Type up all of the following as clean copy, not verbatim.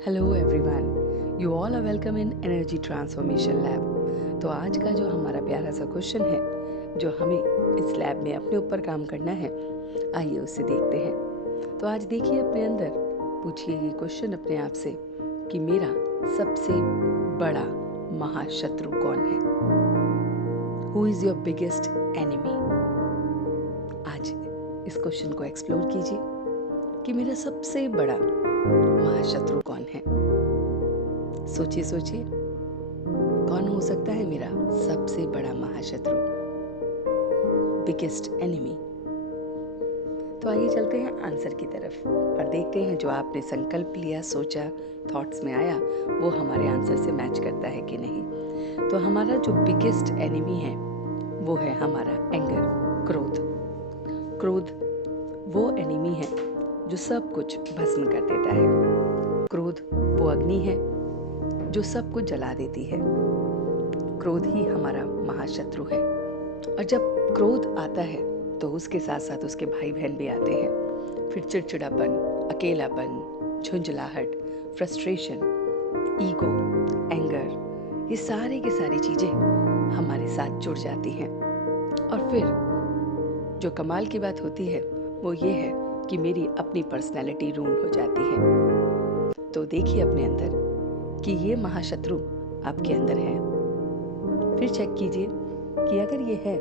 Hello everyone, you all are welcome in energy transformation lab. तो आज का जो हमारा प्यारा सा क्वेश्चन है जो हमें इस लैब में अपने ऊपर काम करना है, आइए उसे देखते हैं। तो आज देखिए अपने अंदर, पूछिए ये क्वेश्चन अपने आप से कि मेरा सबसे बड़ा महाशत्रु कौन है? Who is your biggest enemy? आज इस क्वेश्चन को एक्सप्लोर कीजिए कि मेरा सबसे बड़ा महाशत्रु कौन है। सोचिए सोचिए, कौन हो सकता है मेरा सबसे बड़ा महाशत्रु, बिगेस्ट एनिमी? तो आइए चलते हैं आंसर की तरफ और देखते हैं जो आपने संकल्प लिया, सोचा, थॉट्स में आया, वो हमारे आंसर से मैच करता है कि नहीं। तो हमारा जो बिगेस्ट एनिमी है वो है हमारा एंगर, क्रोध। क्रोध वो एनिमी है जो सब कुछ भस्म कर देता है। क्रोध वो अग्नि है जो सब कुछ जला देती है। क्रोध ही हमारा महाशत्रु है। और जब क्रोध आता है तो उसके साथ साथ उसके भाई बहन भी आते हैं। फिर चिड़चिड़ापन, अकेलापन, झुंझलाहट, फ्रस्ट्रेशन, ईगो, एंगर, ये सारी की सारी चीजें हमारे साथ जुड़ जाती हैं। और फिर जो कमाल की बात होती है वो ये है कि मेरी अपनी पर्सनैलिटी रून हो जाती है। तो देखिए अपने अंदर कि ये महाशत्रु आपके अंदर है। फिर चेक कीजिए कि अगर ये है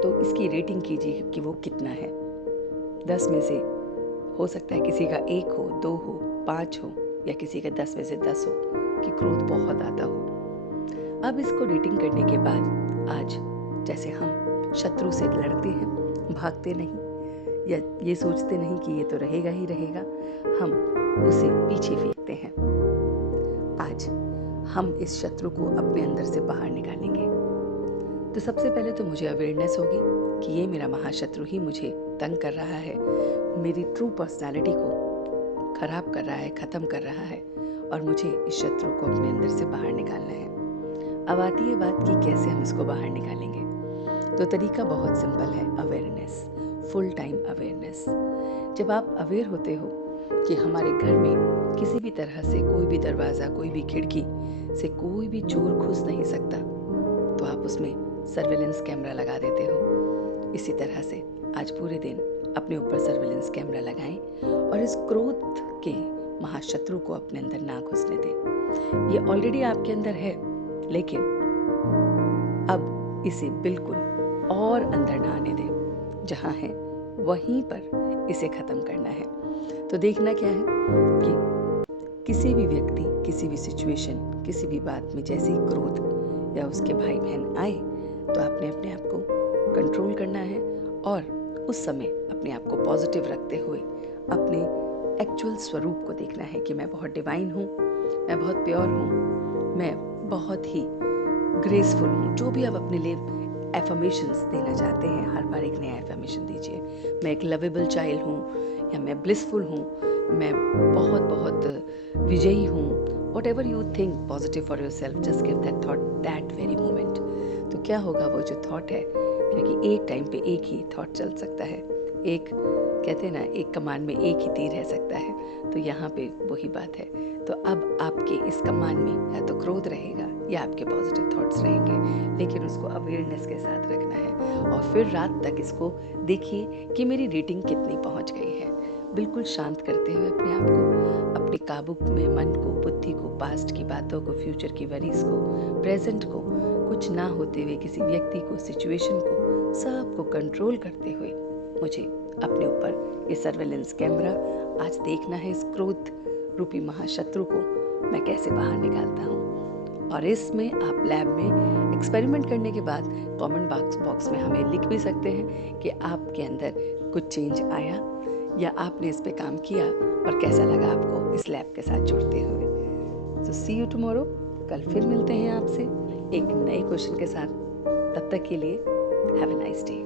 तो इसकी रेटिंग कीजिए कि वो कितना है। 10 में से हो सकता है किसी का 1 हो, 2 हो, 5 हो, या किसी का 10 में से 10 हो कि क्रोध बहुत आता हो। अब इसको रेटिंग करने के बाद आज जैसे हम शत्रु से लड़ते हैं, भागते नहीं या ये सोचते नहीं कि ये तो रहेगा ही रहेगा, हम उसे पीछे फेंकते हैं। आज हम इस शत्रु को अपने अंदर से बाहर निकालेंगे। तो सबसे पहले तो मुझे अवेयरनेस होगी कि ये मेरा महाशत्रु ही मुझे तंग कर रहा है, मेरी ट्रू पर्सनालिटी को खराब कर रहा है, खत्म कर रहा है, और मुझे इस शत्रु को अपने अंदर से बाहर निकालना है। अब आती है बात कि कैसे हम इसको बाहर निकालेंगे। तो तरीका बहुत सिंपल है, अवेयरनेस, फुल टाइम अवेयरनेस। जब आप अवेयर होते हो कि हमारे घर में किसी भी तरह से कोई भी दरवाज़ा, कोई भी खिड़की से कोई भी चोर घुस नहीं सकता, तो आप उसमें सर्विलेंस कैमरा लगा देते हो। इसी तरह से आज पूरे दिन अपने ऊपर सर्विलेंस कैमरा लगाएं और इस क्रोध के महाशत्रु को अपने अंदर ना घुसने दें। ये ऑलरेडी आपके अंदर है, लेकिन अब इसे बिल्कुल और अंदर ना आने दें। जहाँ है वहीं पर इसे खत्म करना है। तो देखना क्या है कि किसी भी व्यक्ति, किसी भी सिचुएशन, किसी भी बात में जैसे ही क्रोध या उसके भाई बहन आए तो आपने अपने आप को कंट्रोल करना है और उस समय अपने आप को पॉजिटिव रखते हुए अपने एक्चुअल स्वरूप को देखना है कि मैं बहुत डिवाइन हूँ, मैं बहुत प्योर हूँ, मैं बहुत ही ग्रेसफुल हूँ। जो भी आप अपने लिए एफर्मेशंस देना चाहते हैं, हर बार एक नया एफर्मेशन दीजिए। मैं एक लवेबल चाइल्ड हूँ, या मैं ब्लिसफुल हूँ, मैं बहुत बहुत विजयी हूँ। What ever you think positive for your self, just give that thought that very moment. तो क्या होगा, वो जो थॉट है, क्योंकि एक टाइम पे एक ही थॉट चल सकता है, एक कहते हैं ना, एक कमान में एक ही तीर रह सकता है, तो यहाँ पे वही बात है। तो अब आपके इस कमान में या तो क्रोध रहेगा या आपके पॉजिटिव थॉट्स रहेंगे, लेकिन उसको अवेयरनेस के साथ रखना है। और फिर रात तक इसको देखिए कि मेरी रेटिंग कितनी पहुंच गई है। बिल्कुल शांत करते हुए अपने आप को, अपने काबू में मन को, बुद्धि को, पास्ट की बातों को, फ्यूचर की वरीज को, प्रेजेंट को, कुछ ना होते हुए किसी व्यक्ति को, सिचुएशन को, सबको कंट्रोल करते हुए मुझे अपने ऊपर ये सर्वेलेंस कैमरा आज देखना है। इस क्रोध रूपी महाशत्रु को मैं कैसे बाहर निकालता हूँ। और इसमें आप लैब में एक्सपेरिमेंट करने के बाद कमेंट बॉक्स में हमें लिख भी सकते हैं कि आपके अंदर कुछ चेंज आया या आपने इस पे काम किया और कैसा लगा आपको इस लैब के साथ जुड़ते हुए। सो सी यू टुमारो। कल फिर मिलते हैं आपसे एक नए क्वेश्चन के साथ। तब तक के लिए हैव अ नाइस डे।